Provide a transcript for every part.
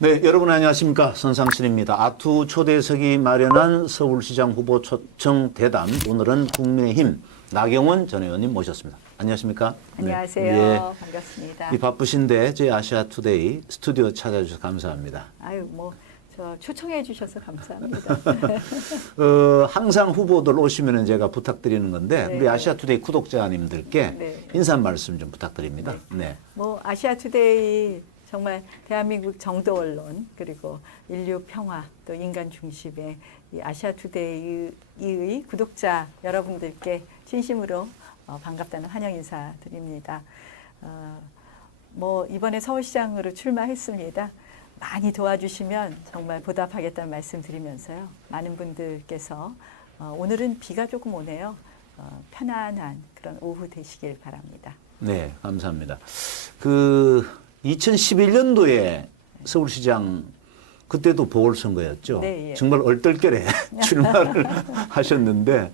네, 여러분 안녕하십니까. 손상실입니다. 아투 초대석이 마련한 서울시장 후보 초청 대담. 오늘은 국민의힘 나경원 전 의원님 모셨습니다. 안녕하십니까? 안녕하세요. 네. 반갑습니다. 이 바쁘신데 저희 아시아투데이 스튜디오 찾아주셔서 감사합니다. 아유, 저 초청해 주셔서 감사합니다. 항상 후보들 오시면 제가 부탁드리는 건데 네. 우리 아시아투데이 구독자님들께 네. 인사 말씀 좀 부탁드립니다. 네. 아시아투데이 정말 대한민국 정도 언론 그리고 인류 평화 또 인간 중심의 이 아시아투데이의 구독자 여러분들께 진심으로 반갑다는 환영 인사 드립니다. 이번에 서울시장으로 출마했습니다. 많이 도와주시면 정말 보답하겠다는 말씀 드리면서요. 많은 분들께서 오늘은 비가 조금 오네요. 편안한 그런 오후 되시길 바랍니다. 네, 감사합니다. 2011년도에 서울시장 그때도 보궐선거였죠. 네, 예. 정말 얼떨결에 출마를 하셨는데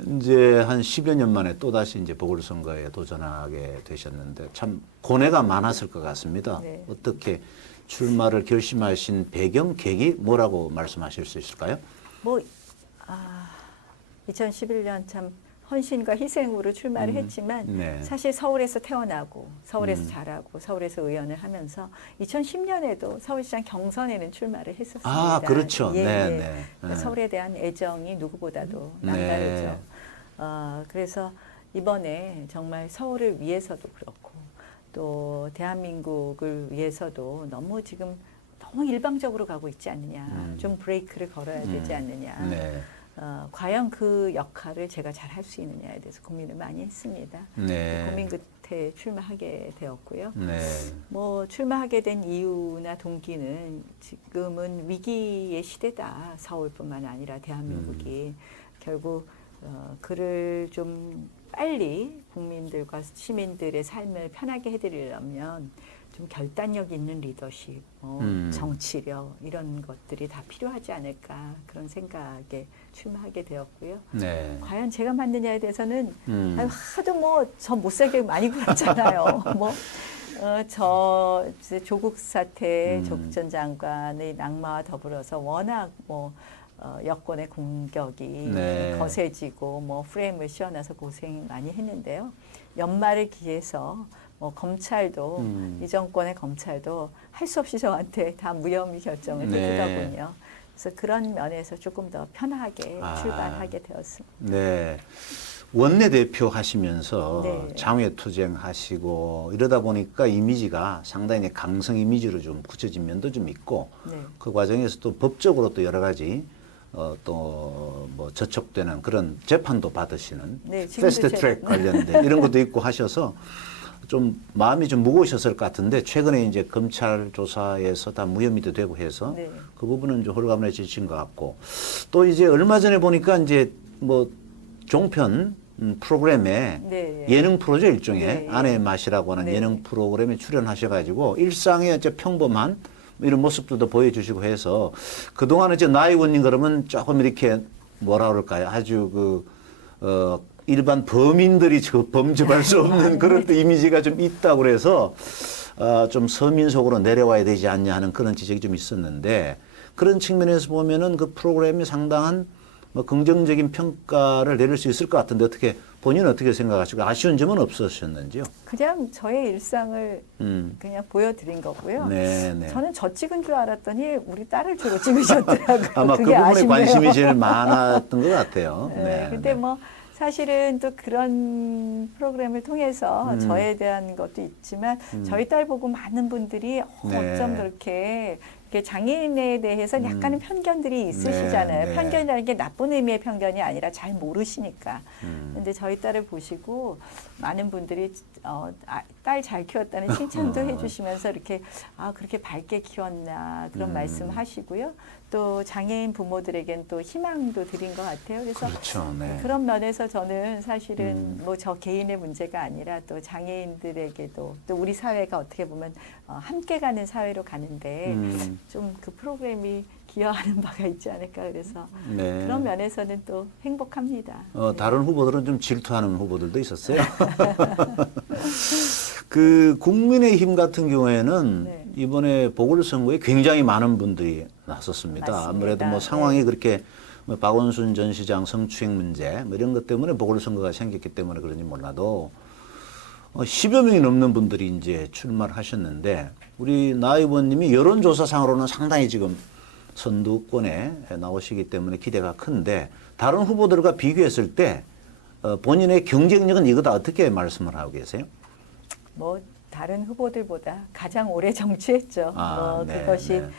이제 한 10여 년 만에 또다시 이제 보궐선거에 도전하게 되셨는데 참 고뇌가 많았을 것 같습니다. 네. 어떻게 출마를 결심하신 배경, 계기 뭐라고 말씀하실 수 있을까요? 2011년 참 헌신과 희생으로 출마를 했지만 네. 사실 서울에서 태어나고 서울에서 자라고 서울에서 의원을 하면서 2010년에도 서울시장 경선에는 출마를 했었습니다. 아, 그렇죠. 예, 네, 예. 네. 그러니까 서울에 대한 애정이 누구보다도 네. 남다르죠. 그래서 이번에 정말 서울을 위해서도 그렇고 또 대한민국을 위해서도 너무 일방적으로 가고 있지 않느냐. 좀 브레이크를 걸어야 되지 않느냐. 네. 과연 그 역할을 제가 잘 할 수 있느냐에 대해서 고민을 많이 했습니다. 네. 고민 끝에 출마하게 되었고요. 네. 출마하게 된 이유나 동기는 지금은 위기의 시대다. 서울뿐만 아니라 대한민국이 결국 그를 좀 빨리 국민들과 시민들의 삶을 편하게 해드리려면 좀 결단력 있는 리더십, 정치력 이런 것들이 다 필요하지 않을까 그런 생각에 출마하게 되었고요. 네. 과연 제가 맞느냐에 대해서는 하도 저 못살게 많이 굴었잖아요. 저 조국 사태 조 전 장관의 낙마와 더불어서 워낙 여권의 공격이 네. 거세지고 프레임을 씌워놔서 고생 많이 했는데요. 연말을 기해서 검찰도 이 정권의 검찰도 할 수 없이 저한테 다 무혐의 결정을 네. 해주더군요. 그래서 그런 면에서 조금 더 편하게 출발하게 되었습니다. 네. 원내대표 하시면서 네. 장외투쟁 하시고 이러다 보니까 이미지가 상당히 강성 이미지로 좀 굳혀진 면도 좀 있고 네. 그 과정에서 또 법적으로 또 여러 가지 저촉되는 그런 재판도 받으시는 네, 지금도 패스트 트랙 관련된 이런 것도 있고 하셔서 좀 마음이 좀 무거우셨을 것 같은데 최근에 이제 검찰 조사에서 다 무혐의도 되고 해서 네. 그 부분은 좀 홀가분해지신 것 같고 또 이제 얼마 전에 보니까 이제 종편 프로그램에 네. 예능 프로죠 일종의 네. 아내의 맛이라고 하는 네. 예능 프로그램에 출연하셔가지고 일상의 평범한 이런 모습들도 보여주시고 해서 그동안은 이제 나 의원님 그러면 조금 이렇게 뭐라 그럴까요 아주 일반 범인들이 범접할 수 없는 그런 또 이미지가 좀 있다고 그래서 좀 서민 속으로 내려와야 되지 않냐 하는 그런 지적이 좀 있었는데 그런 측면에서 보면은 그 프로그램이 상당한 긍정적인 평가를 내릴 수 있을 것 같은데 어떻게 본인은 어떻게 생각하시고 아쉬운 점은 없으셨는지요? 그냥 저의 일상을 그냥 보여드린 거고요. 네, 네. 저는 저 찍은 줄 알았더니 우리 딸을 주로 찍으셨더라고요. 아마 그 그게 부분에 아쉽네요. 관심이 제일 많았던 것 같아요. 네, 근데 사실은 또 그런 프로그램을 통해서 저에 대한 것도 있지만 저희 딸 보고 많은 분들이 네. 어쩜 그렇게 장애인에 대해서 약간의 편견들이 있으시잖아요. 네. 편견이라는 게 나쁜 의미의 편견이 아니라 잘 모르시니까. 근데 저희 딸을 보시고 많은 분들이 딸 잘 키웠다는 칭찬도 해주시면서 이렇게 그렇게 밝게 키웠나 그런 말씀하시고요. 또 장애인 부모들에겐 또 희망도 드린 것 같아요. 그래서 그렇죠. 네. 그런 면에서 저는 사실은 저 개인의 문제가 아니라 또 장애인들에게도 또 우리 사회가 어떻게 보면 함께 가는 사회로 가는데 좀 그 프로그램이 기여하는 바가 있지 않을까 그래서 네. 그런 면에서는 또 행복합니다. 다른 후보들은 좀 질투하는 후보들도 있었어요. 그 국민의힘 같은 경우에는 네. 이번에 보궐선거에 굉장히 많은 분들이 나섰습니다. 맞습니다. 아무래도 뭐 상황이 그렇게 뭐 박원순 전 시장 성추행 문제 뭐 이런 것 때문에 보궐선거가 생겼기 때문에 그런지 몰라도 10여 명이 넘는 분들이 이제 출마를 하셨는데 우리 나 의원님이 여론조사상으로는 상당히 지금 선두권에 나오시기 때문에 기대가 큰데 다른 후보들과 비교했을 때 본인의 경쟁력은 이거다 어떻게 말씀을 하고 계세요? 뭐 다른 후보들보다 가장 오래 정치했죠. 뭐 네, 그것이 네.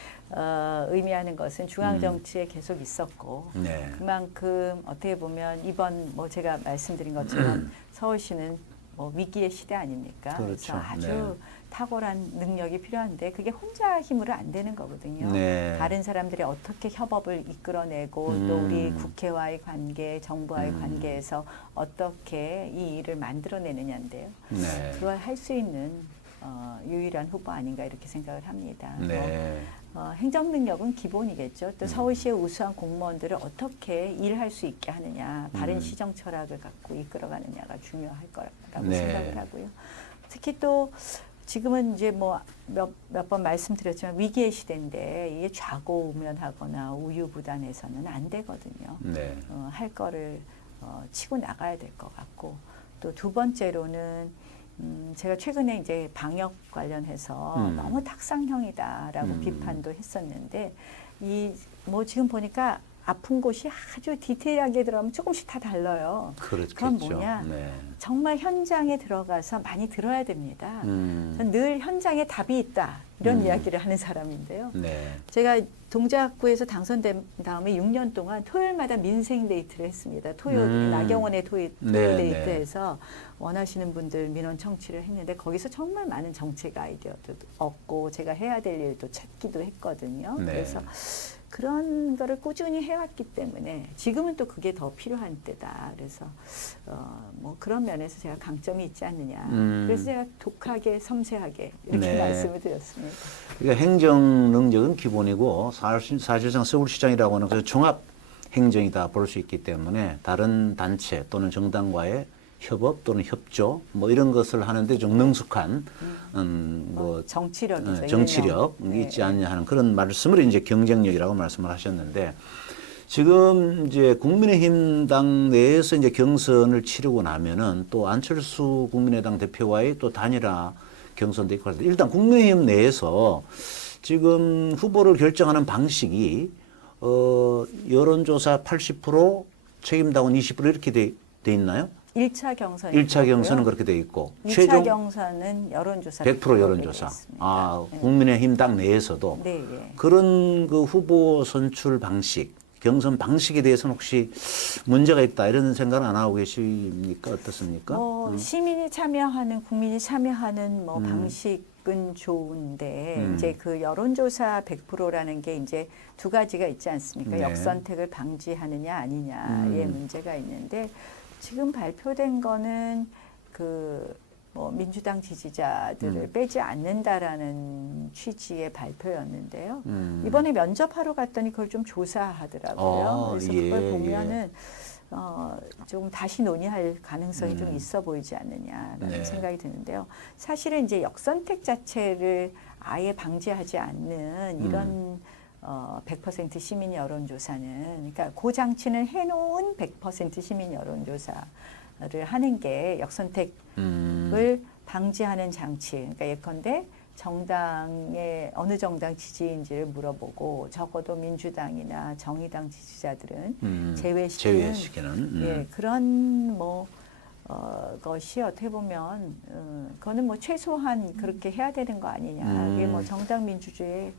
의미하는 것은 중앙 정치에 계속 있었고 네. 그만큼 어떻게 보면 이번 뭐 제가 말씀드린 것처럼 서울시는 뭐 위기의 시대 아닙니까? 그렇죠. 그래서 아주 네. 탁월한 능력이 필요한데 그게 혼자 힘으로 안 되는 거거든요. 네. 다른 사람들이 어떻게 협업을 이끌어내고 또 우리 국회와의 관계, 정부와의 관계에서 어떻게 이 일을 만들어내느냐인데요. 네. 그걸 할 수 있는 유일한 후보 아닌가 이렇게 생각을 합니다. 네. 행정 능력은 기본이겠죠. 또 서울시의 우수한 공무원들을 어떻게 일할 수 있게 하느냐, 바른 시정 철학을 갖고 이끌어가느냐가 중요할 거라고 네. 생각을 하고요. 특히 또 지금은 이제 뭐 몇 번 말씀드렸지만 위기의 시대인데 이게 좌고우면하거나 우유부단해서는 안 되거든요. 네. 할 거를 치고 나가야 될 것 같고 또 두 번째로는 제가 최근에 이제 방역 관련해서 너무 탁상형이다라고 비판도 했었는데 이 뭐 지금 보니까 아픈 곳이 아주 디테일하게 들어가면 조금씩 다 달라요. 그렇겠죠. 그건 뭐냐? 네. 정말 현장에 들어가서 많이 들어야 됩니다. 전 늘 현장에 답이 있다 이런 이야기를 하는 사람인데요. 네. 제가 동작구에서 당선된 다음에 6년 동안 토요일마다 민생 데이트를 했습니다. 토요일 나경원의 토요일 네, 데이트에서 원하시는 분들 민원 청취를 했는데 거기서 정말 많은 정책 아이디어도 얻고 제가 해야 될 일도 찾기도 했거든요. 네. 그래서 그런 거를 꾸준히 해왔기 때문에 지금은 또 그게 더 필요한 때다. 그래서 뭐 그런 면에서 제가 강점이 있지 않느냐. 그래서 제가 독하게 섬세하게 이렇게 네. 말씀을 드렸습니다. 그러니까 행정 능력은 기본이고 사실상 서울시장이라고 하는 그 종합 행정이다 볼 수 있기 때문에 다른 단체 또는 정당과의 협업 또는 협조 뭐 이런 것을 하는데 좀 능숙한 뭐 정치력이죠. 정치력이 일명. 있지 않냐 하는 그런 말씀을 이제 경쟁력이라고 말씀을 하셨는데 지금 이제 국민의힘 당 내에서 이제 경선을 치르고 나면은 또 안철수 국민의당 대표와의 또 단일화 경선도 있고 그래서 일단 국민의힘 내에서 지금 후보를 결정하는 방식이 여론조사 80% 책임당원 20% 이렇게 돼 있나요? 1차 경선 1차 경선은 그렇게 돼 있고 2차 경선은 여론조사 100% 여론조사. 국민의힘 당 내에서도 네, 예. 그런 그 후보 선출 방식, 경선 방식에 대해서는 혹시 문제가 있다 이런 생각은 안 하고 계십니까? 어떻습니까? 시민이 참여하는 국민이 참여하는 뭐 방식은 좋은데 이제 그 여론조사 100%라는 게 이제 두 가지가 있지 않습니까? 네. 역선택을 방지하느냐 아니냐의 문제가 있는데 지금 발표된 거는 그 뭐 민주당 지지자들을 빼지 않는다라는 취지의 발표였는데요. 이번에 면접하러 갔더니 그걸 좀 조사하더라고요. 그래서 그걸 보면은 좀 다시 논의할 가능성이 좀 있어 보이지 않느냐라는 네. 생각이 드는데요. 사실은 이제 역선택 자체를 아예 방지하지 않는 이런 100% 시민 여론조사는 그러니까 그 장치는 해놓은 100% 시민 여론조사를 하는 게 역선택을 방지하는 장치. 그러니까 예컨대 정당의 어느 정당 지지인지를 물어보고 적어도 민주당이나 정의당 지지자들은 제외시키는 예, 그런 뭐 것이 어떻게 보면 그거는 뭐 최소한 그렇게 해야 되는 거 아니냐. 그게 뭐 정당 민주주의의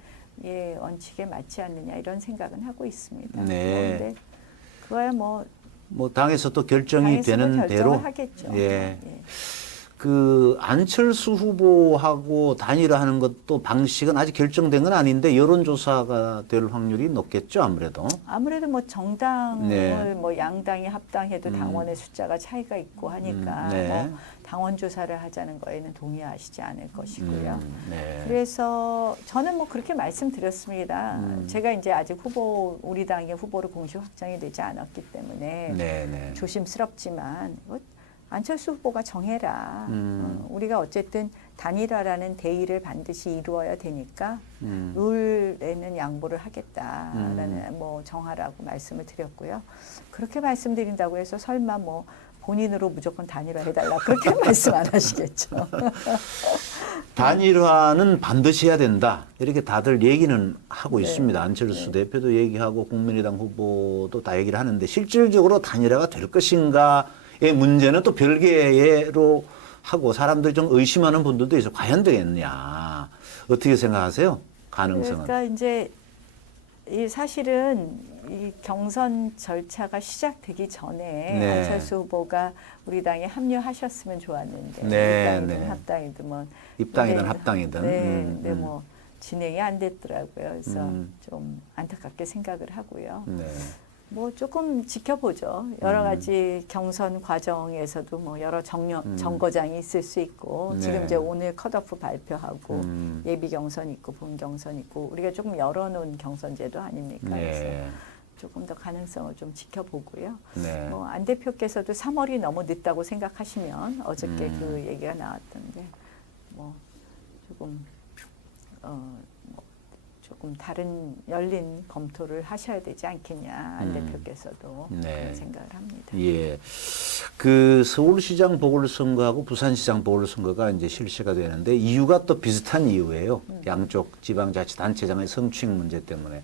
원칙에 맞지 않느냐 이런 생각은 하고 있습니다. 네. 그런데 그거야 뭐 당에서 또 결정이 당에서 되는 결정을 대로 하겠죠. 예. 예. 그 안철수 후보하고 단일화하는 것도 방식은 아직 결정된 건 아닌데 여론조사가 될 확률이 높겠죠, 아무래도. 아무래도 뭐 정당을 네. 뭐 양당이 합당해도 당원의 숫자가 차이가 있고 하니까 네. 뭐 당원 조사를 하자는 거에는 동의하시지 않을 것이고요. 네. 그래서 저는 뭐 그렇게 말씀드렸습니다. 제가 이제 아직 우리 당의 후보로 공식 확정이 되지 않았기 때문에 네. 조심스럽지만 안철수 후보가 정해라. 우리가 어쨌든 단일화라는 대의를 반드시 이루어야 되니까 룰에는 양보를 하겠다라는 뭐 정하라고 말씀을 드렸고요. 그렇게 말씀드린다고 해서 설마 뭐 본인으로 무조건 단일화 해달라 그렇게 말씀 안 하시겠죠. 단일화는 반드시 해야 된다. 이렇게 다들 얘기는 하고 네. 있습니다. 안철수 대표도 얘기하고 국민의당 후보도 다 얘기를 하는데 실질적으로 단일화가 될 것인가의 문제는 또 별개로 하고 사람들이 좀 의심하는 분들도 있어. 과연 되겠느냐. 어떻게 생각하세요? 가능성은. 그러니까 이제 이 사실은 이 경선 절차가 시작되기 전에 네. 안철수 후보가 우리 당에 합류하셨으면 좋았는데 네, 입당이든 네. 합당이든 뭐 입당이든 근데 합당이든. 근데 뭐 진행이 안 됐더라고요. 그래서 음. 좀 안타깝게 생각을 하고요. 네. 뭐 조금 지켜보죠. 여러 가지 경선 과정에서도 뭐 여러 정거장이 있을 수 있고 네. 지금 이제 오늘 컷오프 발표하고 음. 예비 경선 있고 본 경선 있고 우리가 조금 열어놓은 경선제도 아닙니까? 그래서 네. 조금 더 가능성을 좀 지켜보고요. 네. 뭐 안 대표께서도 3월이 너무 늦다고 생각하시면 어저께 그 얘기가 나왔던데 뭐 조금 뭐 조금 다른 열린 검토를 하셔야 되지 않겠냐 안 대표께서도 네. 그런 생각을 합니다. 예. 그 서울시장 보궐선거하고 부산시장 보궐선거가 이제 실시가 되는데 이유가 또 비슷한 이유예요. 양쪽 지방자치단체장의 성추행 문제 때문에.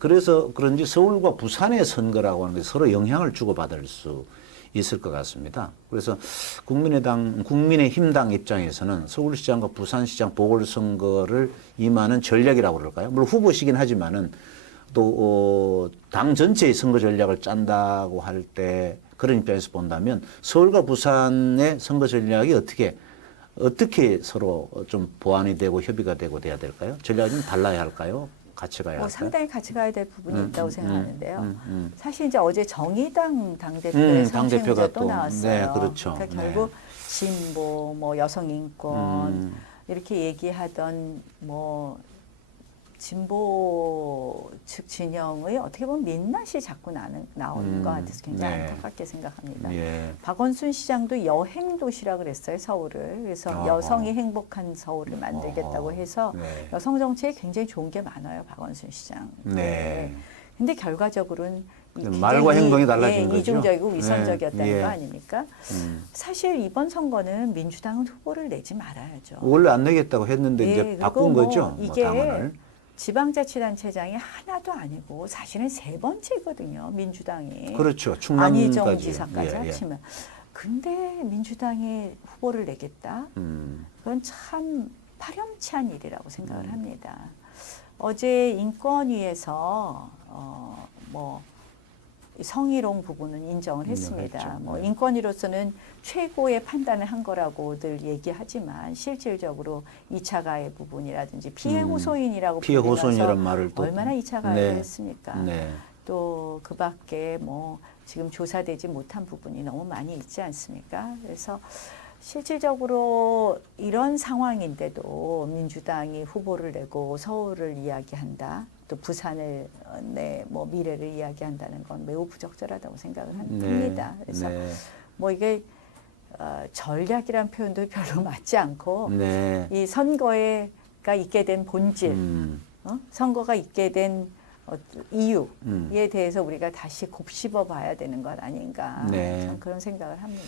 그래서 그런지 서울과 부산의 선거라고 하는 게 서로 영향을 주고받을 수 있을 것 같습니다. 그래서 국민의힘당 입장에서는 서울시장과 부산시장 보궐선거를 임하는 전략이라고 그럴까요? 물론 후보시긴 하지만은 또 당 전체의 선거 전략을 짠다고 할 때 그런 입장에서 본다면 서울과 부산의 선거 전략이 어떻게 서로 좀 보완이 되고 협의가 되고 돼야 될까요? 전략이 좀 달라야 할까요? 같이 가야 할까요? 상당히 같이 가야 될 부분이 있다고 생각하는데요. 사실 이제 어제 정의당 당대표의 성추행 당대표가 문제 또 또, 나왔어요. 네, 그렇죠. 그러니까 네. 결국 진보, 뭐 여성 인권 이렇게 얘기하던 뭐 진보 측 진영의 어떻게 보면 민낯이 자꾸 나오는 것 같아서 굉장히 네. 안타깝게 생각합니다. 예. 박원순 시장도 여행 도시라 그랬어요, 서울을. 그래서 어허. 여성이 행복한 서울을 만들겠다고 어허. 해서 네. 여성 정책에 굉장히 좋은 게 많아요, 박원순 시장. 네. 근데 결과적으로는 말과 행동이 달라진 거죠. 이중적이고 위선적이었다는 네. 거 아닙니까? 사실 이번 선거는 민주당은 후보를 내지 말아야죠. 원래 안 내겠다고 했는데 예, 이제 그리고 바꾼 뭐 거죠. 뭐 이게 당원을. 지방자치단체장이 하나도 아니고 사실은 3번째거든요, 민주당이. 그렇죠. 충남까지. 안희정 지사까지 예, 예. 합치면. 근데 민주당이 후보를 내겠다? 그건 참 파렴치한 일이라고 생각을 합니다. 어제 인권위에서 뭐 성희롱 부분은 인정을 했습니다. 인정했죠. 뭐 네. 인권위로서는 최고의 판단을 한 거라고들 얘기하지만 실질적으로 2차 가해 부분이라든지 피해 호소인이라고 피해 부르면서 호소인이라는 말을 또 얼마나 2차 가해를 네. 했습니까? 네. 또 그 밖에 뭐 지금 조사되지 못한 부분이 너무 많이 있지 않습니까? 그래서 실질적으로 이런 상황인데도 민주당이 후보를 내고 서울을 이야기한다. 또 부산을 뭐 미래를 이야기한다는 건 매우 부적절하다고 생각을 합니다. 그래서 네. 뭐 이게 전략이란 표현도 별로 맞지 않고 네. 이 선거가 있게 된 본질, 선거가 있게 된 이유에 대해서 우리가 다시 곱씹어 봐야 되는 것 아닌가. 네. 참 그런 생각을 합니다.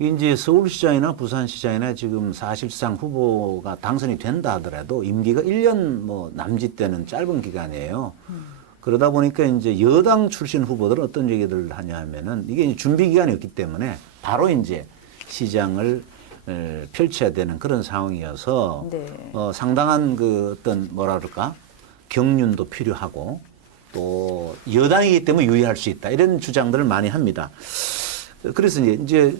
이제 서울시장이나 부산시장이나 지금 사실상 후보가 당선이 된다 하더라도 임기가 1년 뭐 남짓 되는 짧은 기간이에요. 그러다 보니까 이제 여당 출신 후보들은 어떤 얘기들을 하냐 하면은 이게 이제 준비 기간이 없기 때문에 바로 이제 시장을 펼쳐야 되는 그런 상황이어서 네. 상당한 그 어떤 뭐라 그럴까 경륜도 필요하고 또 여당이기 때문에 유의할 수 있다 이런 주장들을 많이 합니다. 그래서 이제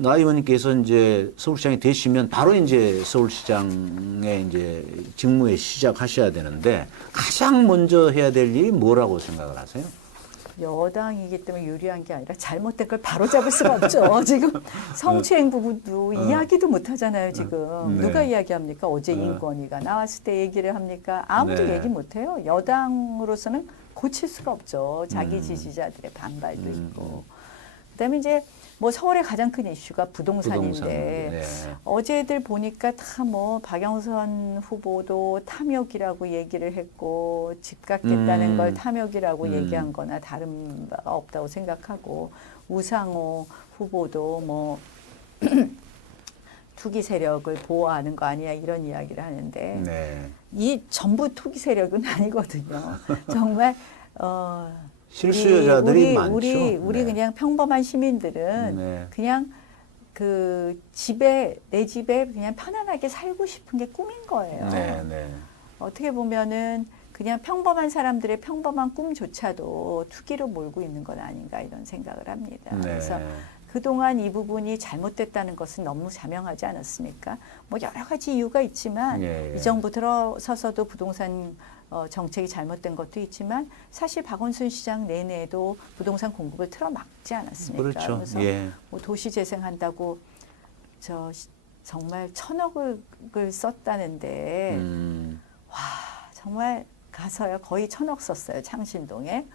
나 의원님께서 이제 서울시장이 되시면 바로 이제 서울시장의 이제 직무에 시작하셔야 되는데 가장 먼저 해야 될 일이 뭐라고 생각을 하세요? 여당이기 때문에 유리한 게 아니라 잘못된 걸 바로잡을 수가 없죠. 지금 성추행 부분도 이야기도 못 하잖아요, 지금. 네. 누가 이야기합니까? 어제 인권위가 나왔을 때 얘기를 합니까? 아무도 네. 얘기 못 해요. 여당으로서는 고칠 수가 없죠. 자기 음. 지지자들의 반발도 있고. 그다음에 이제 뭐 서울의 가장 큰 이슈가 부동산인데 부동산. 네. 어제들 보니까 다 뭐 박영선 후보도 탐욕이라고 얘기를 했고 집 갖겠다는 걸 탐욕이라고 얘기한 거나 다른 바가 없다고 생각하고 우상호 후보도 뭐 투기 세력을 보호하는 거 아니야 이런 이야기를 하는데 네. 이 전부 투기 세력은 아니거든요. 정말 실수요자들이 많죠. 우리 네. 그냥 평범한 시민들은 네. 그냥 그 내 집에 그냥 편안하게 살고 싶은 게 꿈인 거예요. 네, 네. 어떻게 보면은 그냥 평범한 사람들의 평범한 꿈조차도 투기로 몰고 있는 건 아닌가 이런 생각을 합니다. 네. 그래서 그동안 이 부분이 잘못됐다는 것은 너무 자명하지 않았습니까? 뭐 여러 가지 이유가 있지만 예, 예. 이 정부 들어서서도 부동산 정책이 잘못된 것도 있지만 사실 박원순 시장 내내도 부동산 공급을 틀어막지 않았습니까? 그렇죠. 그래서 예. 뭐 도시 재생한다고 정말 1,000억을 썼다는데 와 정말 가서요 거의 1,000억 썼어요 창신동에.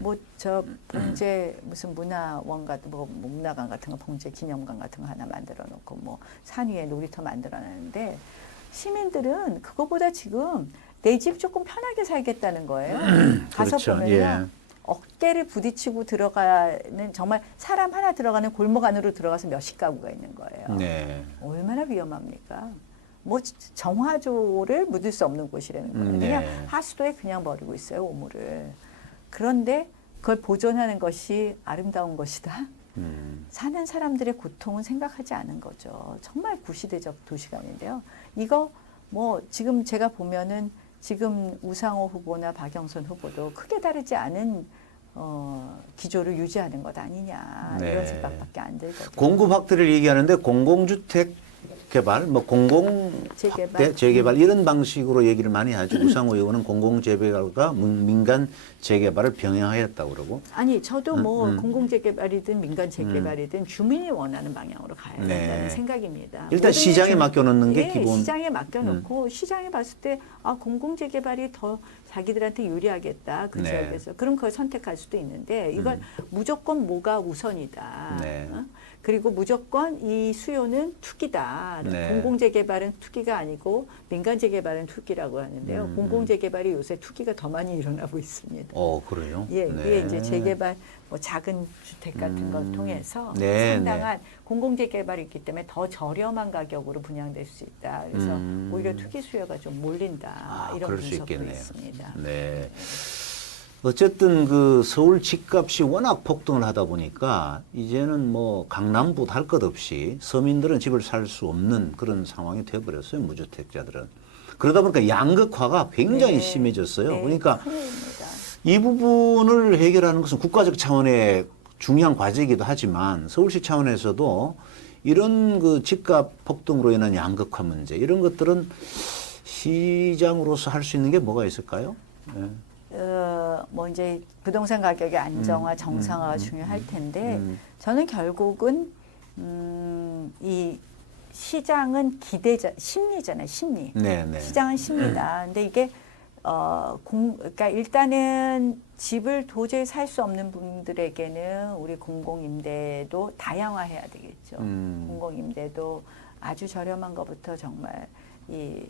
뭐 저 봉제 무슨 문화원 같은 뭐 문화관 같은 거 봉제 기념관 같은 거 하나 만들어 놓고 뭐 산 위에 놀이터 만들어 놨는데 시민들은 그거보다 지금 내 집 조금 편하게 살겠다는 거예요. 가서 그렇죠. 보면요. 예. 어깨를 부딪히고 들어가는 정말 사람 하나 들어가는 골목 안으로 들어가서 몇십 가구가 있는 거예요. 네. 얼마나 위험합니까? 뭐 정화조를 묻을 수 없는 곳이라는 거예요. 그냥 네. 하수도에 그냥 버리고 있어요, 오물을. 그런데 그걸 보존하는 것이 아름다운 것이다. 사는 사람들의 고통은 생각하지 않은 거죠. 정말 구시대적 도시가 아닌데요. 이거 뭐 지금 제가 보면은 지금 우상호 후보나 박영선 후보도 크게 다르지 않은 기조를 유지하는 것 아니냐 네. 이런 생각밖에 안 들거든요. 공급 확대를 얘기하는데 공공주택 개발, 뭐 공공 재개발. 확대, 재개발 이런 방식으로 얘기를 많이 하죠. 우상호 의원은 공공 재개발과 민간 재개발을 병행하였다고 그러고. 아니 저도 뭐 공공재개발이든 민간재개발이든 주민이 원하는 방향으로 가야 네. 된다는 생각입니다. 일단 모든 시장에 맡겨놓는 게 예, 기본. 시장에 맡겨놓고 시장에 봤을 때 공공재개발이 더 자기들한테 유리하겠다 그 네. 지역에서 그럼 그걸 선택할 수도 있는데 이건 무조건 뭐가 우선이다. 네. 그리고 무조건 이 수요는 투기다. 네. 공공재개발은 투기가 아니고 민간재개발은 투기라고 하는데요. 공공재개발이 요새 투기가 더 많이 일어나고 있습니다. 그래요? 예, 네. 그게 이제 재개발, 뭐 작은 주택 같은 걸 통해서 네, 상당한 공공재개발이 있기 때문에 더 저렴한 가격으로 분양될 수 있다. 그래서 오히려 투기 수요가 좀 몰린다. 이런 그럴 수 분석도 있겠네요. 있습니다. 네. 어쨌든 그 서울 집값이 워낙 폭등을 하다 보니까 이제는 뭐 강남부 할 것 없이 서민들은 집을 살 수 없는 그런 상황이 되어버렸어요. 무주택자들은. 그러다 보니까 양극화가 굉장히 네. 심해졌어요. 네, 그러니까 큰일입니다. 이 부분을 해결하는 것은 국가적 차원의 중요한 과제이기도 하지만 서울시 차원에서도 이런 그 집값 폭등으로 인한 양극화 문제 이런 것들은 시장으로서 할 수 있는 게 뭐가 있을까요? 네. 뭐 이제 부동산 가격의 안정화, 정상화가 중요할 텐데 저는 결국은 이 시장은 심리잖아요, 심리. 네, 네. 시장은 심리다. 근데 이게 그러니까 일단은 집을 도저히 살 수 없는 분들에게는 우리 공공임대도 다양화해야 되겠죠. 공공임대도 아주 저렴한 것부터 정말 이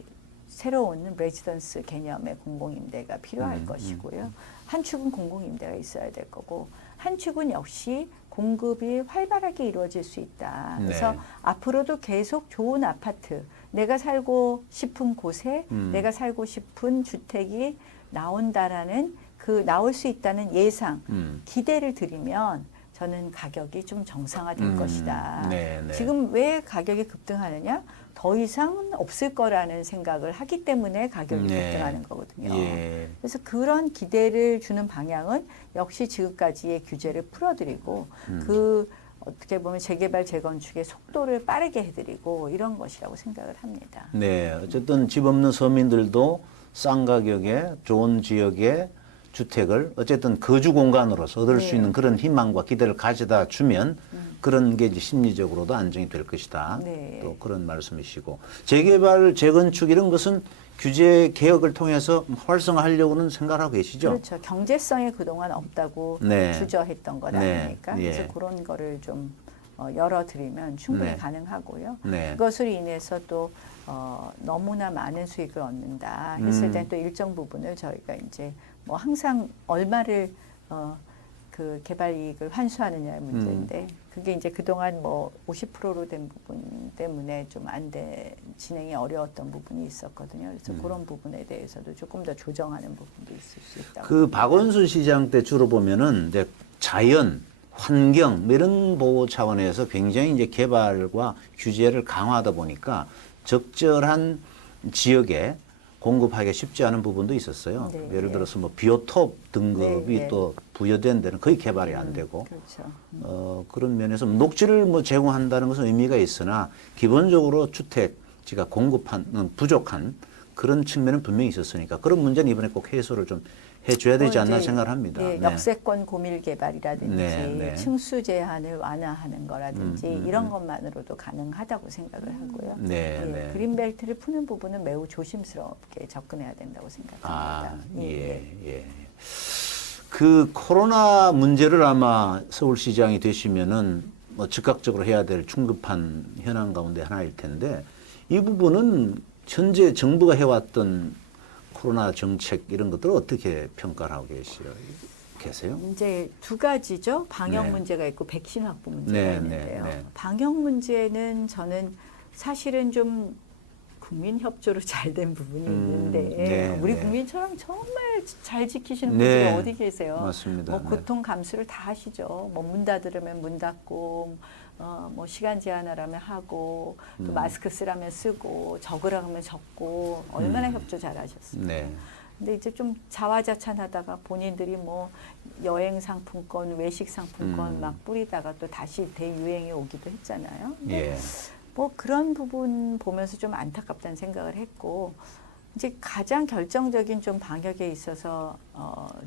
새로운 레지던스 개념의 공공임대가 필요할 것이고요. 한 축은 공공임대가 있어야 될 거고 한 축은 역시 공급이 활발하게 이루어질 수 있다. 그래서 네. 앞으로도 계속 좋은 아파트, 내가 살고 싶은 곳에 내가 살고 싶은 주택이 나온다라는 나올 수 있다는 예상, 기대를 드리면 저는 가격이 좀 정상화될 것이다. 네, 네. 지금 왜 가격이 급등하느냐? 더 이상 없을 거라는 생각을 하기 때문에 가격이 네. 급등하는 거거든요. 예. 그래서 그런 기대를 주는 방향은 역시 지금까지의 규제를 풀어드리고 어떻게 보면 재개발 재건축의 속도를 빠르게 해드리고 이런 것이라고 생각을 합니다. 네, 어쨌든 집 없는 서민들도 싼 가격에 좋은 지역에 주택을 어쨌든 거주 공간으로서 얻을 수 네. 있는 그런 희망과 기대를 가져다 주면 그런 게 이제 심리적으로도 안정이 될 것이다. 네. 또 그런 말씀이시고 재개발, 재건축 이런 것은 규제 개혁을 통해서 활성화하려고는 생각하고 계시죠? 그렇죠. 경제성이 그동안 없다고 네. 주저했던 것 네. 아닙니까? 예. 그래서 그런 거를 좀 열어드리면 충분히 네. 가능하고요. 네. 그것으로 인해서 또 너무나 많은 수익을 얻는다 했을 때 또 일정 부분을 저희가 이제 뭐 항상 얼마를 그 개발 이익을 환수하느냐의 문제인데 그게 이제 그동안 뭐 50%로 된 부분 때문에 좀 진행이 어려웠던 부분이 있었거든요. 그래서 그런 부분에 대해서도 조금 더 조정하는 부분도 있을 수 있다고. 그 박원순 시장 때 주로 보면은 이제 자연, 환경 뭐 이런 보호 차원에서 굉장히 이제 개발과 규제를 강화하다 보니까 적절한 지역에 공급하기가 쉽지 않은 부분도 있었어요. 네, 예를 네. 들어서 뭐 비오톱 등급이 네, 네. 또 부여된 데는 거의 개발이 안 되고 그렇죠. 그런 면에서 녹지를 뭐 제공한다는 것은 의미가 있으나 기본적으로 주택지가 공급하는 부족한 그런 측면은 분명히 있었으니까 그런 문제는 이번에 꼭 해소를 좀 해줘야 되지 않나 이제, 생각을 합니다. 네, 역세권 고밀 개발이라든지 네, 네. 층수 제한을 완화하는 거라든지 이런 것만으로도 가능하다고 생각을 하고요. 네, 예, 네. 그린벨트를 푸는 부분은 매우 조심스럽게 접근해야 된다고 생각합니다. 아, 예. 그 코로나 문제를 아마 서울시장이 되시면은 뭐 즉각적으로 해야 될 충급한 현안 가운데 하나일 텐데 이 부분은 현재 정부가 해왔던 코로나 정책 이런 것들을 어떻게 평가를 하고 계세요? 이제 두 가지죠. 방역 네. 문제가 있고 백신 확보 문제가 네, 있는데요. 네, 네. 방역 문제는 저는 사실은 좀 국민 협조로 잘 된 부분이 있는데 네, 우리 네. 국민처럼 정말 잘 지키시는 네, 분들이 어디 계세요? 맞습니다. 뭐 네. 고통 감수를 다 하시죠. 뭐 문 닫으려면 문 닫고 뭐 시간 제한하라면 하고 또 마스크 쓰라면 쓰고 적으라 하면 적고 얼마나 협조 잘하셨어요. 네. 근데 이제 좀 자화자찬하다가 본인들이 뭐 여행 상품권, 외식 상품권 막 뿌리다가 또 다시 대유행이 오기도 했잖아요. 근데 예. 뭐 그런 부분 보면서 좀 안타깝다는 생각을 했고 이제 가장 결정적인 좀 방역에 있어서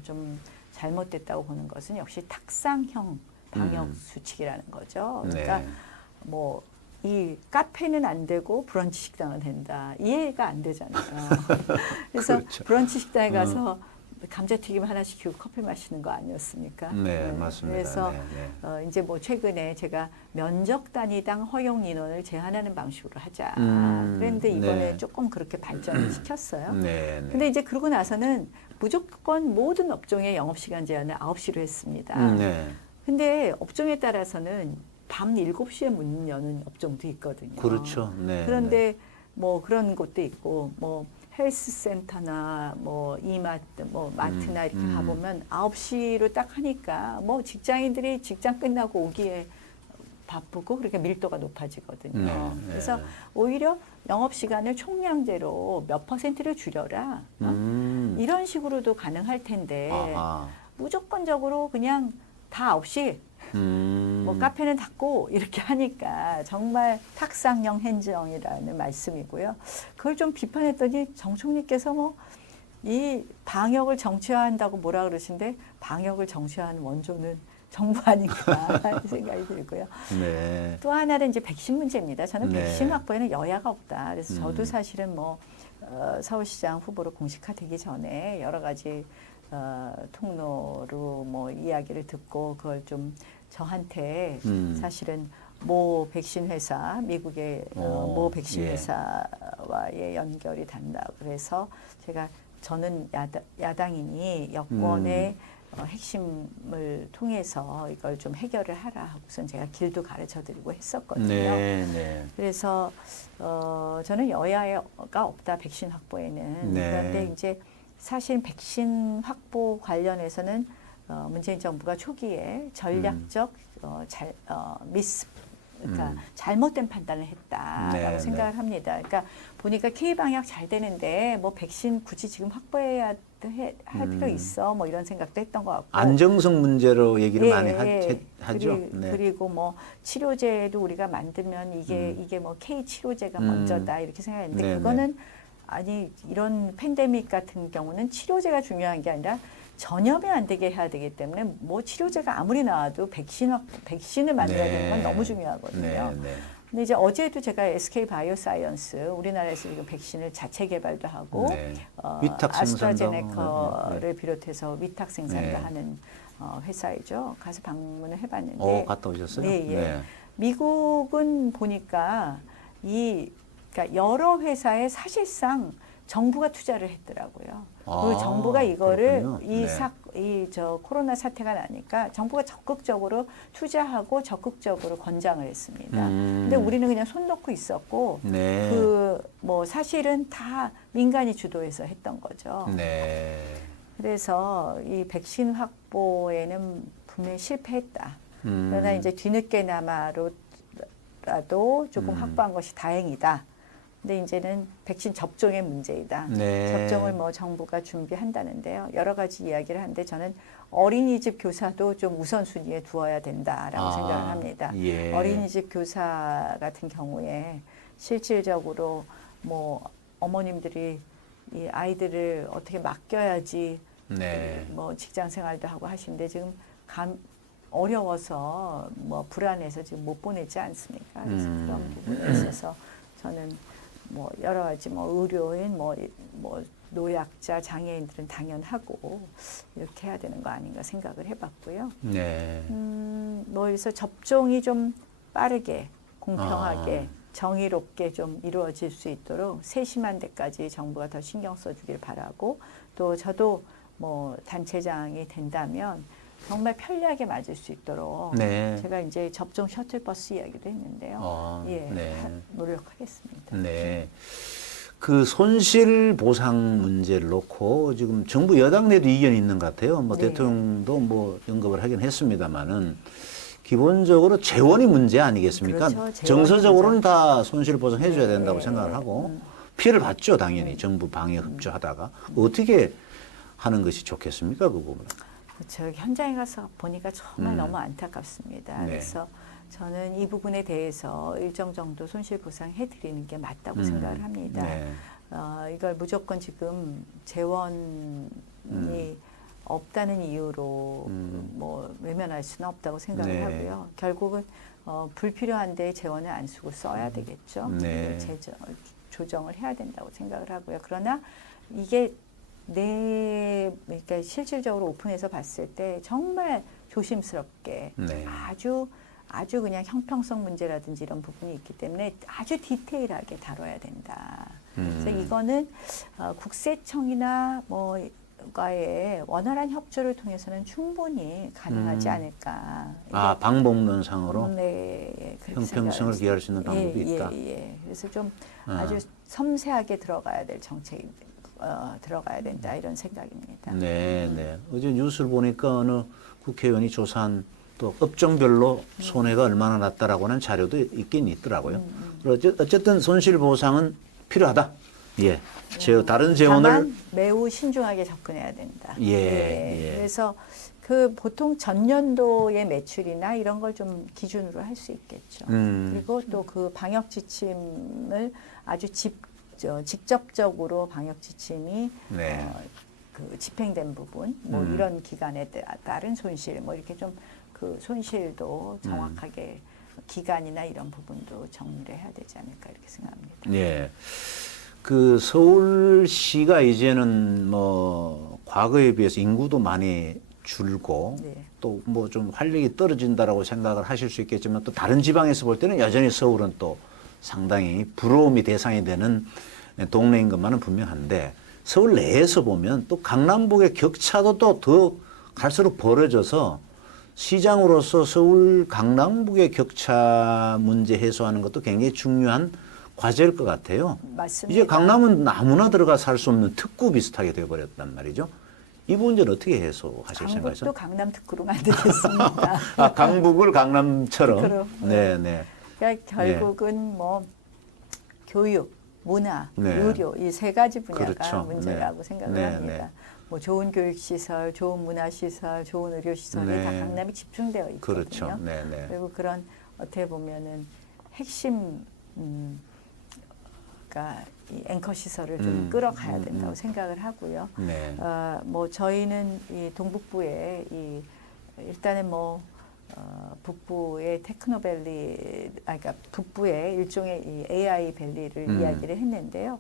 좀 잘못됐다고 보는 것은 역시 탁상형 방역 수칙이라는 거죠. 그러니까 네. 뭐 이 카페는 안 되고 브런치 식당은 된다. 이해가 안 되잖아요. 그래서 그렇죠. 브런치 식당에 가서 감자튀김 하나 시키고 커피 마시는 거 아니었습니까? 네, 맞습니다. 그래서 네, 이제 뭐 최근에 제가 면적 단위당 허용 인원을 제한하는 방식으로 하자. 그런데 이번에 네. 조금 그렇게 발전을 시켰어요. 네. 근데 이제 그러고 나서는 무조건 모든 업종의 영업시간 제한을 9시로 했습니다. 네. 근데 업종에 따라서는 밤 7시에 문 여는 업종도 있거든요. 그렇죠. 네. 그런데 뭐 그런 곳도 있고 뭐 헬스센터나 뭐 이마트 뭐 마트나 이렇게 가보면 9시로 딱 하니까 뭐 직장인들이 직장 끝나고 오기에 바쁘고 그렇게 밀도가 높아지거든요. 네, 그래서 오히려 영업시간을 총량제로 몇 %를 줄여라. 이런 식으로도 가능할 텐데 아하. 무조건적으로 그냥 다 9시 뭐 카페는 닫고 이렇게 하니까 정말 탁상형 행정이라는 말씀이고요. 그걸 좀 비판했더니 정 총리께서 뭐 이 방역을 정치화한다고 뭐라 그러신데 방역을 정치화하는 원조는 정부 아닌가 생각이 들고요. 네. 또 하나는 이제 백신 문제입니다. 저는 네. 백신 확보에는 여야가 없다. 그래서 저도 사실은 뭐 서울시장 후보로 공식화되기 전에 여러 가지 통로로 뭐 이야기를 듣고 그걸 좀 저한테 사실은 모 백신 회사 미국의 모 백신 예. 회사와의 연결이 된다. 그래서 저는 야당이니 여권의 핵심을 통해서 이걸 좀 해결을 하라 하고선 제가 길도 가르쳐드리고 했었거든요. 네, 네. 그래서 저는 여야가 없다 백신 확보에는. 네. 그런데 이제 사실 백신 확보 관련해서는 문재인 정부가 초기에 전략적 미스 그러니까 잘못된 판단을 했다라고 네, 생각을 합니다. 그러니까 보니까 K 방역 잘 되는데 뭐 백신 굳이 지금 확보해야 할 필요 있어 뭐 이런 생각도 했던 것 같고 안정성 문제로 얘기를 많이 하죠. 그리고 뭐 치료제도 우리가 만들면 이게 뭐 K 치료제가 먼저다 이렇게 생각했는데 네, 그거는 아니 이런 팬데믹 같은 경우는 치료제가 중요한 게 아니라 전염이 안 되게 해야 되기 때문에 뭐 치료제가 아무리 나와도 백신을 만들어야 되는 건 너무 중요하거든요. 근데 이제 어제도 제가 SK 바이오사이언스 우리나라에서 지금 백신을 자체 개발도 하고 위탁 아스트라제네카를 비롯해서 위탁 생산도 하는 회사이죠. 가서 방문을 해봤는데 갔다 오셨어요? 네, 예. 미국은 보니까 그러니까 여러 회사에 사실상 정부가 투자를 했더라고요. 그 정부가 이거를 저 코로나 사태가 나니까 정부가 적극적으로 투자하고 적극적으로 권장을 했습니다. 근데 우리는 그냥 손 놓고 있었고 네. 그 뭐 사실은 다 민간이 주도해서 했던 거죠. 네. 그래서 이 백신 확보에는 분명히 실패했다. 그러나 이제 뒤늦게나마라도 조금 확보한 것이 다행이다. 근데 이제는 백신 접종의 문제이다. 네. 접종을 뭐 정부가 준비한다는데요. 여러 가지 이야기를 하는데 저는 어린이집 교사도 좀 우선순위에 두어야 된다라고 생각을 합니다. 예. 어린이집 교사 같은 경우에 실질적으로 뭐 어머님들이 이 아이들을 어떻게 맡겨야지 네. 뭐 직장 생활도 하고 하시는데 지금 어려워서 뭐 불안해서 지금 못 보내지 않습니까? 그래서 그런 부분에 있어서 저는 뭐 여러 가지 뭐 의료인 뭐 노약자 장애인들은 당연하고 이렇게 해야 되는 거 아닌가 생각을 해봤고요. 네. 뭐 그래서 접종이 좀 빠르게 공평하게 정의롭게 좀 이루어질 수 있도록 세심한 데까지 정부가 더 신경 써주길 바라고 또 저도 뭐 단체장이 된다면 정말 편리하게 맞을 수 있도록 네. 제가 이제 접종 셔틀버스 이야기도 했는데요. 예, 네. 노력하겠습니다. 네. 그 손실 보상 문제를 놓고 지금 정부 여당 내도 이견이 있는 것 같아요. 뭐 네. 대통령도 뭐 언급을 하긴 했습니다만은 기본적으로 재원이 문제 아니겠습니까? 그렇죠. 재원이 정서적으로는 문제. 다 손실 보상해줘야 네. 된다고 생각을 하고 피해를 봤죠, 당연히 정부 방역 협조하다가 어떻게 하는 것이 좋겠습니까, 그 부분은? 저 현장에 가서 보니까 정말 너무 안타깝습니다. 네. 그래서 저는 이 부분에 대해서 일정 정도 손실 보상해 드리는 게 맞다고 생각을 합니다. 네. 이걸 무조건 지금 재원이 없다는 이유로 뭐 외면할 수는 없다고 생각을 네. 하고요. 결국은 불필요한데 재원을 안 쓰고 써야 되겠죠. 네. 조정을 해야 된다고 생각을 하고요. 그러나 이게 그러니까 실질적으로 오픈해서 봤을 때 정말 조심스럽게 네. 아주 그냥 형평성 문제라든지 이런 부분이 있기 때문에 아주 디테일하게 다뤄야 된다. 그래서 이거는 국세청이나 뭐과의 원활한 협조를 통해서는 충분히 가능하지 않을까. 방법론상으로 네, 그렇게 형평성을 생각을 기할 수 있는 방법이 있다. 그래서 좀 아주 섬세하게 들어가야 될 정책이 들어가야 된다 이런 생각입니다. 네, 네. 어제 뉴스를 보니까 어느 국회의원이 조사한 또 업종별로 손해가 얼마나 났다라고 하는 자료도 있긴 있더라고요. 어쨌든 손실 보상은 필요하다. 예. 다른 재원을 다만 매우 신중하게 접근해야 된다. 예. 그래서 그 보통 전년도의 매출이나 이런 걸 좀 기준으로 할 수 있겠죠. 그리고 또 그 방역 지침을 아주 직접적으로 방역 지침이 네. 그 집행된 부분, 뭐 이런 기간에 따른 손실, 뭐 이렇게 좀 그 손실도 정확하게 기간이나 이런 부분도 정리를 해야 되지 않을까 이렇게 생각합니다. 예. 그 서울시가 이제는 뭐 과거에 비해서 인구도 많이 줄고 네. 또 뭐 좀 활력이 떨어진다라고 생각을 하실 수 있겠지만 또 다른 지방에서 볼 때는 여전히 서울은 또 상당히 부러움이 대상이 되는 동네인 것만은 분명한데 서울 내에서 보면 또 강남북의 격차도 또 더 갈수록 벌어져서 시장으로서 서울 강남북의 격차 문제 해소하는 것도 굉장히 중요한 과제일 것 같아요. 맞습니다. 이제 강남은 아무나 들어가 살 수 없는 특구 비슷하게 되어버렸단 말이죠. 이 문제는 어떻게 해소하실 생각이세요? 강북도 강남 특구로 만들겠습니다. 강북을 강남처럼. 특구로. 네. 그러니까 결국은 뭐 교육, 문화, 네. 의료 이 세 가지 분야가 그렇죠. 문제라고 네. 생각을 네, 합니다. 네. 뭐 좋은 교육 시설, 좋은 문화 시설, 좋은 의료 시설이 네. 다 강남이 집중되어 있거든요. 그렇죠. 네. 그리고 그런 어떻게 보면은 핵심 그러니까 이 앵커 시설을 좀 끌어가야 된다고 생각을 하고요. 네. 뭐 저희는 이 동북부에 일단은 북부의 테크노밸리, 그러니까 북부의 일종의 이 AI 밸리를 이야기를 했는데요.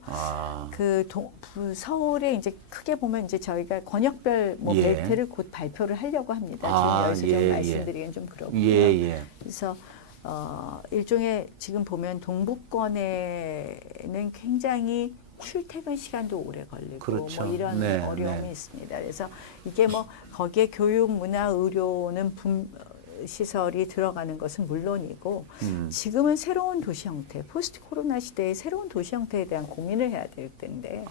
서울에 이제 크게 보면 이제 저희가 권역별 예. 벨트를 곧 발표를 하려고 합니다. 지금 여기서 좀 말씀드리기는 좀 그렇고요. 예. 그래서 일종의 지금 보면 동부권에는 굉장히 출퇴근 시간도 오래 걸리고 그렇죠. 뭐 이런 네, 어려움이 네. 있습니다. 그래서 이게 뭐 거기에 교육, 문화, 의료는 시설이 들어가는 것은 물론이고 지금은 새로운 도시 형태, 포스트 코로나 시대의 새로운 도시 형태에 대한 고민을 해야 될 텐데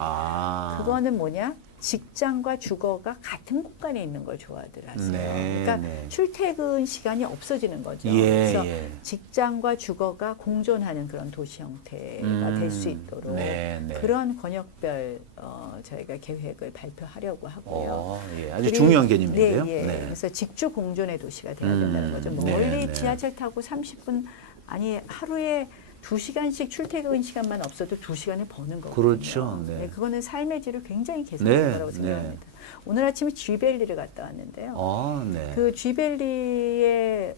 그거는 뭐냐? 직장과 주거가 같은 공간에 있는 걸 좋아들 하세요. 네, 그러니까 네. 출퇴근 시간이 없어지는 거죠. 예, 그래서 예. 직장과 주거가 공존하는 그런 도시 형태가 될 수 있도록 네, 네. 그런 권역별 저희가 계획을 발표하려고 하고요. 예. 아주 중요한 개념인데요. 네, 예. 네. 그래서 직주 공존의 도시가 돼야 된다는 거죠. 멀리 네, 네. 지하철 타고 30분 아니 하루에 2시간씩 출퇴근 시간만 없어도 2시간을 버는 거거든요. 그렇죠. 네. 그거는 삶의 질을 굉장히 개선할 네, 거라고 네. 생각합니다. 오늘 아침에 쥐밸리를 갔다 왔는데요. 네. 그 쥐밸리의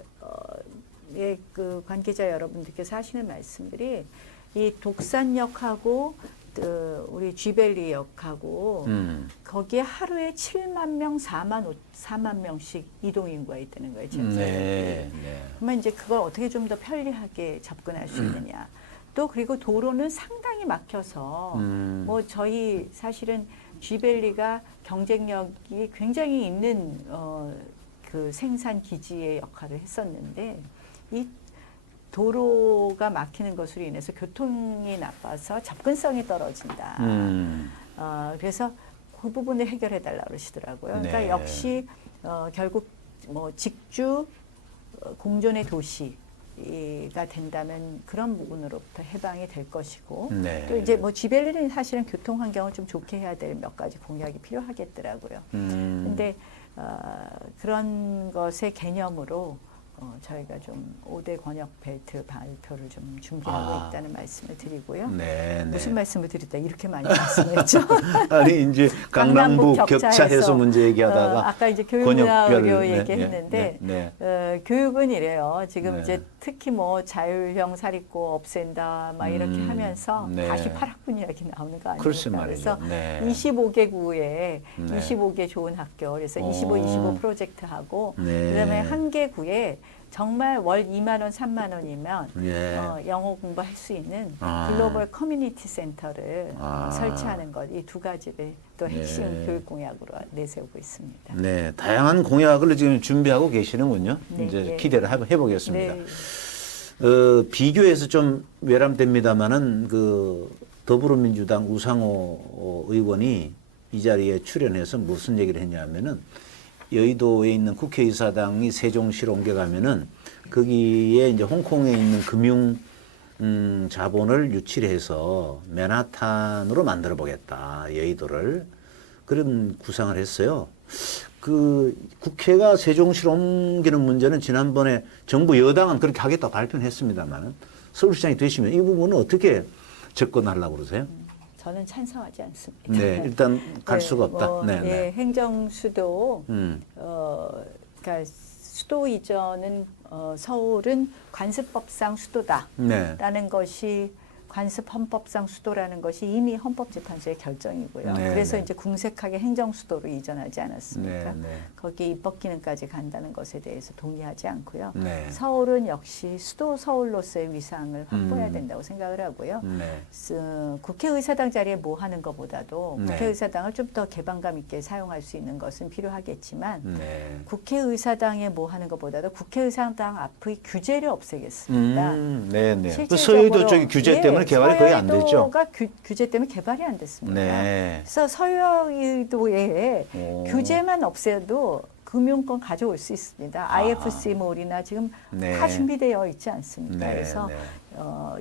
그 관계자 여러분들께서 하시는 말씀들이 이 독산역하고 우리 쥐밸리역하고 거기에 하루에 7만 명, 4만 명씩 이동 인구가 있다는 거예요. 네, 네. 그러면 이제 그걸 어떻게 좀 더 편리하게 접근할 수 있느냐. 또 그리고 도로는 상당히 막혀서 뭐 저희 사실은 쥐밸리가 경쟁력이 굉장히 있는 그 생산 기지의 역할을 했었는데 이 도로가 막히는 것으로 인해서 교통이 나빠서 접근성이 떨어진다. 그래서 그 부분을 해결해 달라고 그러시더라고요. 그러니까 네. 역시 결국 뭐 직주 공존의 도시가 된다면 그런 부분으로부터 해방이 될 것이고 네. 또 이제 뭐 쥐밸리는 사실은 교통 환경을 좀 좋게 해야 될 몇 가지 공약이 필요하겠더라고요. 근데 그런 것의 개념으로 저희가 좀 5대 권역 벨트 발표를 좀 준비하고 있다는 말씀을 드리고요. 네, 네. 무슨 말씀을 드렸다 이렇게 많이 말씀했죠. 아니 이제 강남북 격차 해소 문제 얘기하다가 아까 이제 교육문화 권역별, 의료 네, 얘기했는데 네. 교육은 이래요. 지금 네. 이제 특히 뭐 자율형 사립고 없앤다 막 이렇게 하면서 네. 다시 8학분 이야기 나오는 거 아닙니까? 글쎄 말이죠. 그래서 네. 25개 구에 네. 25개 좋은 학교 그래서 25 프로젝트 하고 네. 그다음에 한 개 구에 정말 월 2만 원, 3만 원이면 예. 영어 공부할 수 있는 아. 글로벌 커뮤니티 센터를 아. 설치하는 것, 이 두 가지를 또 핵심 네. 교육 공약으로 내세우고 있습니다. 네, 다양한 공약을 지금 준비하고 계시는군요. 네, 이제 네. 기대를 해보겠습니다. 네. 비교해서 좀 외람됩니다만은 그 더불어민주당 우상호 의원이 이 자리에 출연해서 무슨 얘기를 했냐면은 여의도에 있는 국회의사당이 세종시로 옮겨가면은 거기에 이제 홍콩에 있는 금융 자본을 유치해서 맨하탄으로 만들어 보겠다 여의도를 그런 구상을 했어요. 그 국회가 세종시로 옮기는 문제는 지난번에 정부 여당은 그렇게 하겠다고 발표는 했습니다만 서울시장이 되시면 이 부분은 어떻게 접근하려고 그러세요? 저는 찬성하지 않습니다. 네, 일단 갈 네, 수가 없다. 뭐, 네, 예, 네. 행정 수도, 그러니까 수도 이전은 서울은 관습법상 수도다라는 네. 것이 관습 헌법상 수도라는 것이 이미 헌법재판소의 결정이고요. 네, 그래서 네. 이제 궁색하게 행정수도로 이전하지 않았습니까? 네, 네. 거기에 입법 기능까지 간다는 것에 대해서 동의하지 않고요. 네. 서울은 역시 수도 서울로서의 위상을 확보해야 된다고 생각을 하고요. 네. 국회의사당 자리에 뭐 하는 것보다도 네. 국회의사당을 좀 더 개방감 있게 사용할 수 있는 것은 필요하겠지만 네. 국회의사당에 뭐 하는 것보다도 국회의사당 앞의 규제를 없애겠습니다. 네, 네. 그 실질적으로 서해도 쪽이 규제 예, 때문에 개발이 거의 안 됐죠. 서해도가 규제 때문에 개발이 안 됐습니다. 네. 그래서 서해도에 오. 규제만 없애도 금융권 가져올 수 있습니다. IFC몰이나 지금 네. 다 준비되어 있지 않습니까? 네, 그래서 네.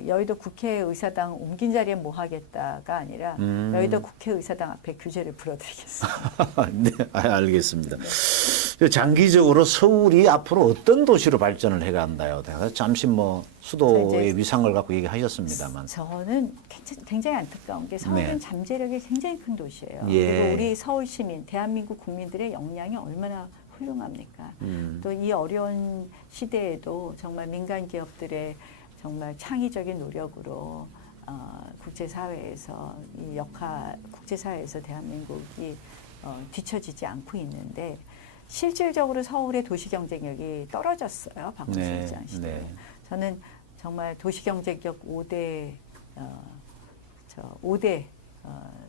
여의도 국회의사당 옮긴 자리에 뭐 하겠다가 아니라 여의도 국회의사당 앞에 규제를 풀어드리겠습니다. 네, 알겠습니다. 장기적으로 서울이 앞으로 어떤 도시로 발전을 해간다요? 잠시 뭐 수도의 이제 위상을 갖고 얘기하셨습니다만. 저는 굉장히 안타까운 게 서울은 네. 잠재력이 굉장히 큰 도시예요. 예. 그리고 우리 서울 시민, 대한민국 국민들의 역량이 얼마나 훌륭합니까? 또 이 어려운 시대에도 정말 민간 기업들의 정말 창의적인 노력으로 국제사회에서 국제사회에서 대한민국이 뒤처지지 않고 있는데 실질적으로 서울의 도시 경쟁력이 떨어졌어요. 박원순 네, 시장 시대. 네. 저는 정말 도시경제력 5대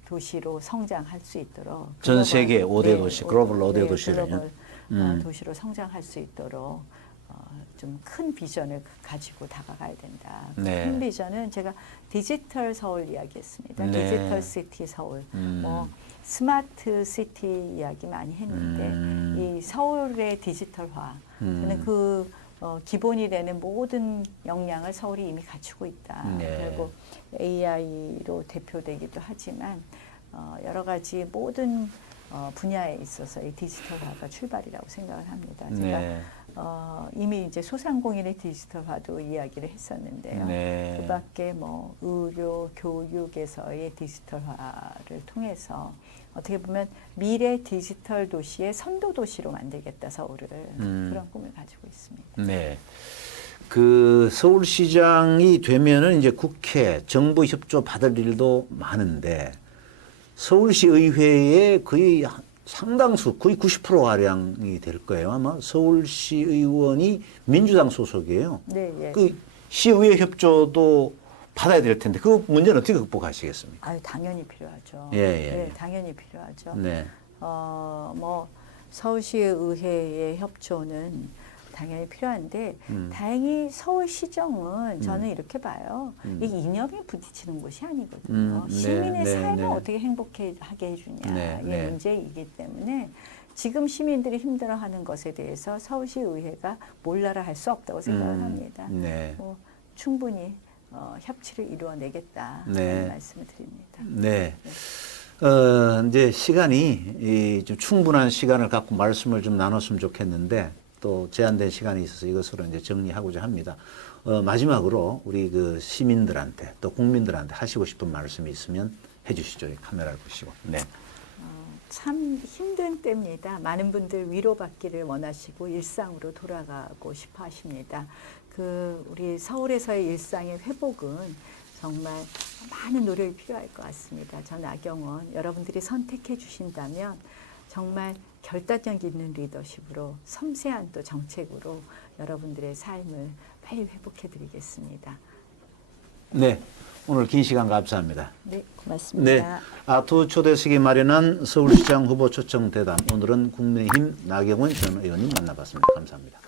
도시로 성장할 수 있도록 전 세계 5대 도시, 글로벌 5대 도시를 글로벌 도시로 성장할 수 있도록 좀 큰 비전을 가지고 다가가야 된다. 네. 큰 비전은 제가 디지털 서울 이야기했습니다. 네. 디지털 시티 서울, 뭐 스마트 시티 이야기 많이 했는데 이 서울의 디지털화, 저는 그 기본이 되는 모든 역량을 서울이 이미 갖추고 있다. 네. 그리고 AI로 대표되기도 하지만 여러 가지 모든 분야에 있어서 이 디지털화가 출발이라고 생각을 합니다. 제가 네. 이미 이제 소상공인의 디지털화도 이야기를 했었는데요. 네. 그밖에 뭐 의료, 교육에서의 디지털화를 통해서 어떻게 보면 미래 디지털 도시의 선도 도시로 만들겠다 서울을 그런 꿈을 가지고 있습니다. 네. 그 서울시장이 되면은 이제 국회, 정부 협조 받을 일도 많은데 서울시 의회에 거의 상당수 거의 90%가량이 될 거예요. 아마 서울시 의원이 민주당 소속이에요. 네, 예. 그 시의회 협조도 받아야 될 텐데 그 문제는 어떻게 극복하시겠습니까? 아유, 당연히 필요하죠. 예, 예. 네, 당연히 필요하죠. 네. 뭐 서울시 의회의 협조는 당연히 필요한데 다행히 서울시정은 저는 이렇게 봐요. 이 이념이 부딪히는 곳이 아니거든요. 네, 시민의 네, 삶을 네. 어떻게 행복하게 해주냐 네, 이 네. 문제이기 때문에 지금 시민들이 힘들어하는 것에 대해서 서울시 의회가 몰라라 할 수 없다고 생각을 합니다. 네. 뭐 충분히 협치를 이루어내겠다 네. 하는 말씀을 드립니다. 네. 이제 시간이 좀 충분한 시간을 갖고 말씀을 좀 나눴으면 좋겠는데 또 제한된 시간이 있어서 이것으로 이제 정리하고자 합니다. 마지막으로 우리 그 시민들한테 또 국민들한테 하시고 싶은 말씀이 있으면 해주시죠. 이 카메라를 보시고. 네. 참 힘든 때입니다. 많은 분들 위로받기를 원하시고 일상으로 돌아가고 싶어 하십니다. 우리 서울에서의 일상의 회복은 정말 많은 노력이 필요할 것 같습니다. 전 나경원 여러분들이 선택해 주신다면 정말 결단력 있는 리더십으로 섬세한 또 정책으로 여러분들의 삶을 빨리 회복해 드리겠습니다. 네. 오늘 긴 시간 감사합니다. 네, 네. 고맙습니다. 아투 초대석이 마련한 서울시장 후보 초청 대담. 오늘은 국민의힘 나경원 전 의원님 만나봤습니다. 감사합니다.